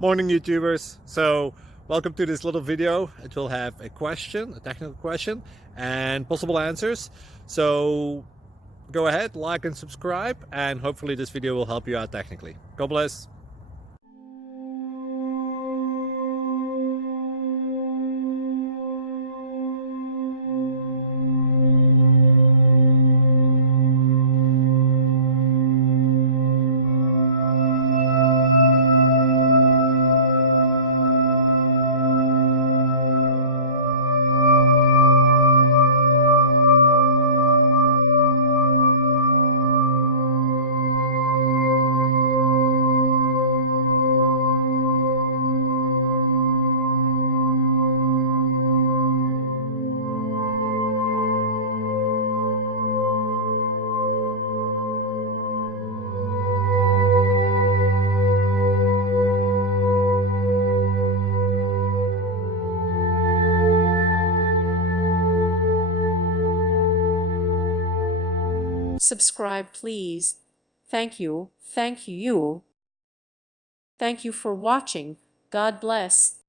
Morning YouTubers. So welcome to this little video. It will have a question, a technical question, and possible answers. So go ahead, like and subscribe, and hopefully this video will help you out technically. God bless. Subscribe, please. Thank you. Thank you. Thank you for watching. God bless.